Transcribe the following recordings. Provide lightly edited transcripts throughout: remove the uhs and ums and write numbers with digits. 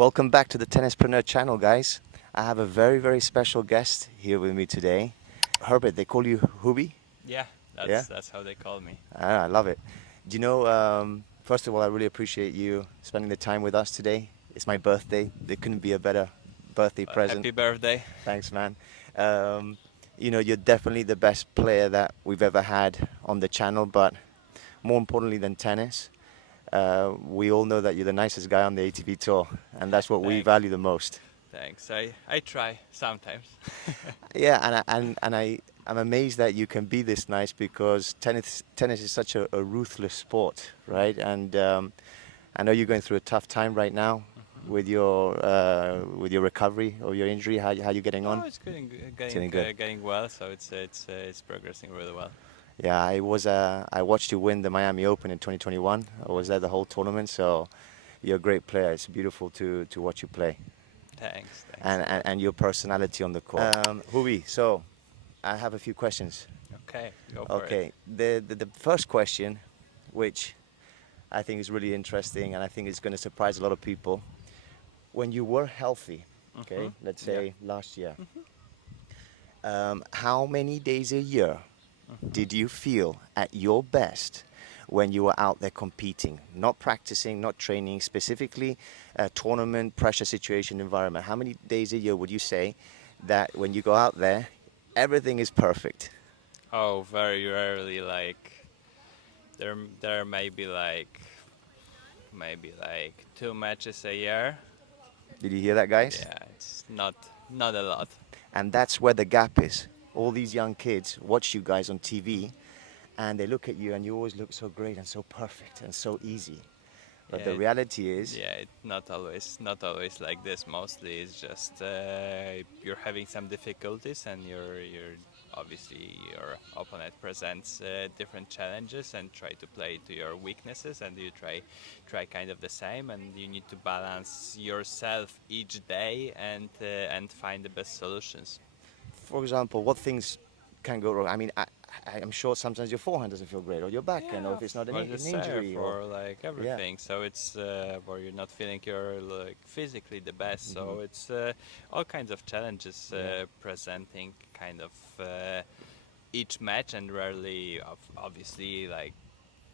Welcome back to the Tennispreneur channel, guys. I have a very, very special guest here with me today. Herbert, they call you Hubie? Yeah, Yeah? that's how they call me. I love it. Do you know, first of all, I really appreciate you spending the time with us today. It's my birthday. There couldn't be a better birthday present. Happy birthday. Thanks, man. Um, you're definitely the best player that we've ever had on the channel, but more importantly than tennis, we all know that you're the nicest guy on the ATP tour, and that's what we Thanks. value the most. Thanks. I try sometimes. Yeah, I'm amazed that you can be this nice because tennis is such a ruthless sport, right? And I know you're going through a tough time right now Mhm. with your recovery or your injury. How you getting Oh, on? it's It's getting good. getting well. So it's progressing really well. Yeah, I watched you win the Miami Open in 2021. I was there the whole tournament, so you're a great player. It's beautiful to watch you play Thanks. and your personality on the court. Hui, so I have a few questions. Okay, go for it. Okay, the first question, which I think is really interesting and I think is going to surprise a lot of people. When you were healthy, okay, Mhm. let's Yeah. say last year, Mhm. how many days a year Mhm. did you feel at your best when you were out there competing, not practicing, not training, specifically a tournament, pressure situation, environment? How many days a year would you say that when you go out there, everything is perfect? Oh, very rarely. Like there may be like 2 matches a year. Did you hear that, guys? Yeah, it's not a lot. And that's where the gap is. All these young kids watch you guys on TV and they look at you and you always look so great and so perfect and so easy. But the Yeah, reality is, yeah, not always like this. Mostly it's just you're having some difficulties, and you're obviously your opponent presents different challenges and try to play to your weaknesses, and you try kind of the same, and you need to balance yourself each day and find the best solutions. for example, what things can go wrong? I mean, I'm sure sometimes your forehand doesn't feel great or your backhand or Yeah, if it's not for the an serve, injury or, for like yeah. everything. So it's where you're not feeling you're like physically the best. Hmm. So it's all kinds of challenges Yeah. presenting kind of each match, and rarely, obviously, like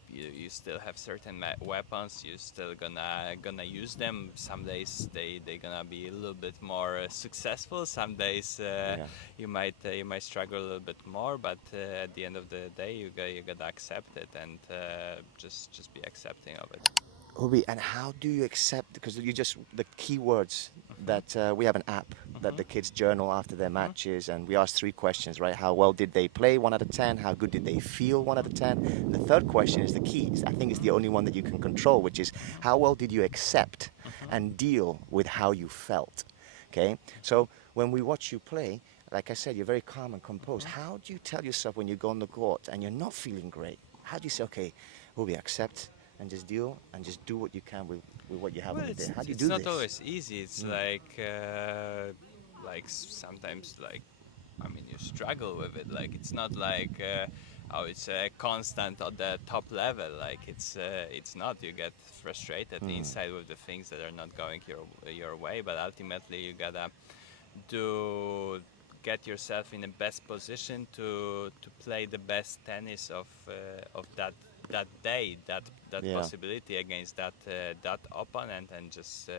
you still have certain weapons. You still gonna use them. Some days they gonna be a little bit more successful. Some days Yeah. you might struggle a little bit more. But at the end of the day, you gotta accept it and just be accepting of it. Hobie, and how do you accept? Because you just the key words Mhm. that we have an app that Mhm. the kids journal after their Mhm. matches, and we ask three questions, right? How well did they play? 1 out of 10. How good did they feel? 1 out of 10. And the third question is the key. I think it's Mhm. the only one that you can control, which is Mhm. how well did you accept Mhm. and deal with how you felt? Okay. So when we watch you play, like I said, you're very calm and composed. Mhm. How do you tell yourself when you go on the court and you're not feeling great? How do you say, okay, Hobie, accept and just deal and just do what you can with what you have Well, on the day. How do you it's do not this? always easy. It's Mm. like sometimes like I mean you struggle with it. Like it's not like oh it's constant at the top level. Like it's not. You get frustrated Mm. inside with the things that are not going your way. But ultimately you gotta do get yourself in the best position to play the best tennis of that day, that Yeah. possibility against that opponent, and just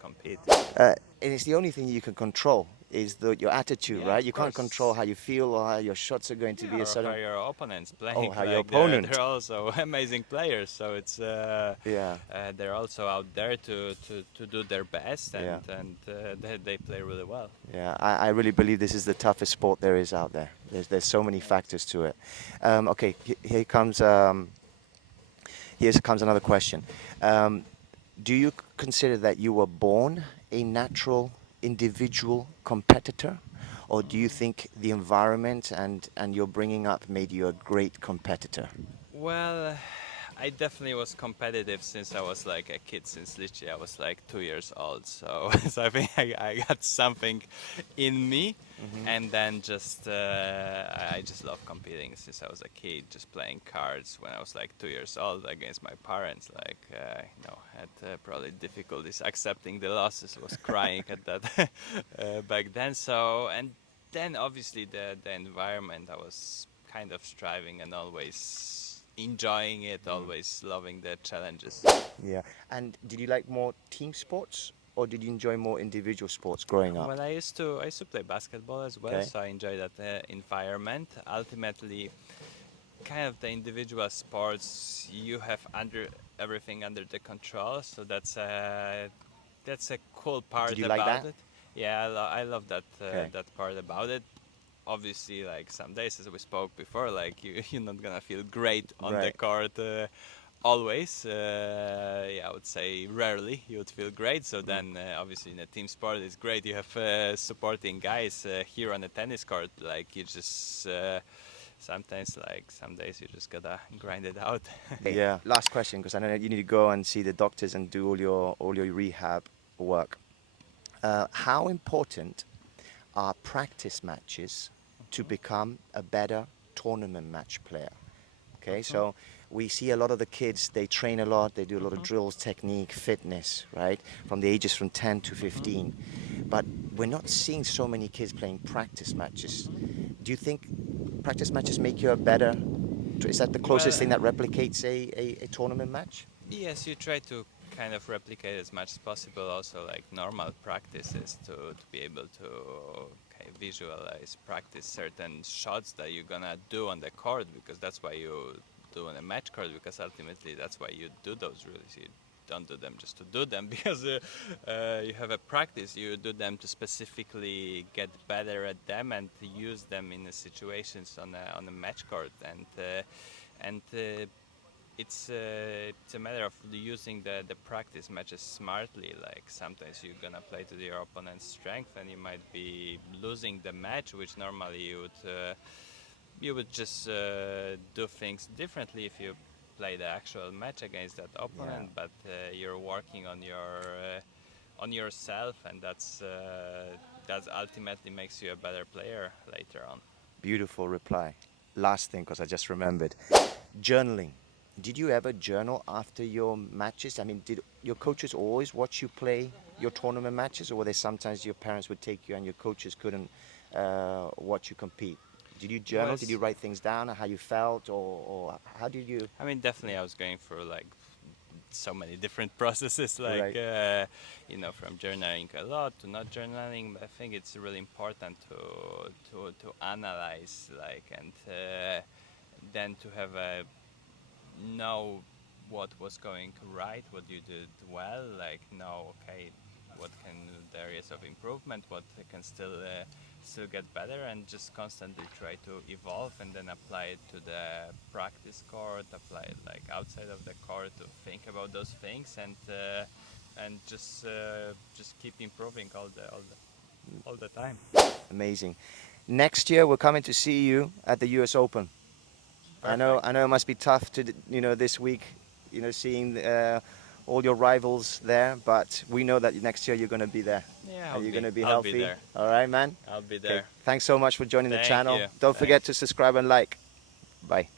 compete. And it's the only thing you can control is your attitude, Yeah, right? of You can't control course. how you feel or how your shots are going to Yeah, be a or how certain. your opponent's Oh, playing. how your Like they're opponent. also amazing players, so it's Yeah. they're also out there to do their best, Yeah. and they play really well. Yeah. I really believe this is the toughest sport there is out there. There's so many factors to it. Okay. Here comes another question. Um, do you consider that you were born a natural individual competitor? Or do you think the environment and your bringing up made you a great competitor? Well, I definitely was competitive since I was like a kid, since literally I was like 2 years old. So, so I think I got something in me, and then just I just love competing since I was a kid, just playing cards when I was like 2 years old against my parents. Like had probably difficulties accepting the losses, was crying at that back then. So and then obviously the environment, I was kind of striving and always enjoying it, always loving the challenges. Yeah. And did you like more team sports or did you enjoy more individual sports growing up? Well, I used to play basketball as well, Okay. so I enjoy that environment. Ultimately, kind of the individual sports, you have under everything under the control, so that's a cool Did part you like about that? it. Yeah, I love that Okay. that part about it. Obviously, like some days, as we spoke before, like you're not gonna feel great on the Right. court always. Yeah, I would say rarely you would feel great. So then, obviously, in a team sport, it's great. You have supporting guys here on the tennis court. Like you just sometimes, like some days, you just gotta grind it out. Yeah. Last question, because I know you need to go and see the doctors and do all your rehab work. How important are practice matches to become a better tournament match player? Okay, so we see a lot of the kids, they train a lot, they do a lot of drills, technique, fitness, right? From the ages from 10 to 15. But we're not seeing so many kids playing practice matches. Do you think practice matches make you a better, is that the closest Well, thing that replicates a tournament match? yes, you try to kind of replicate as much as possible also like normal practices to be able to visualize, practice certain shots that you're gonna do on the court, because that's why you do on a match court, because ultimately that's why you do those rules. You don't do them just to do them because you have a practice. You do them to specifically get better at them and to use them in the situations on a match court, and it's a matter of using the practice matches smartly. Like sometimes you're gonna play to your opponent's strength, and you might be losing the match, which normally you would just do things differently if you play the actual match against that Yeah. opponent. But you're working on yourself, and that's ultimately makes you a better player later on. Beautiful reply. Last thing, because I just remembered. Journaling. Did you ever journal after your matches? I mean, did your coaches always watch you play your tournament matches, or were there sometimes your parents would take you and your coaches couldn't watch you compete? Did you journal? Did you Was write things down, how you felt, or how did you? I mean, definitely, I was going through like so many different processes, like Right. from journaling a lot to not journaling. But I think it's really important to analyze, like, and then to have a know what was going right, what you did well, like know, okay, what can the areas of improvement, what can still get better, and just constantly try to evolve and then apply it to the practice court, apply it like outside of the court, to think about those things, and just keep improving all the time. Amazing. Next year, we're coming to see you at the U.S. Open. I know, Perfect. I know it must be tough to, this week, seeing all your rivals there, but we know that next year you're going to be there Yeah, and you're going to be I'll be healthy. there. All right, man? I'll be Okay, there. thanks so much for joining the Thank channel. you. Don't forget Thanks. to subscribe and like. Bye.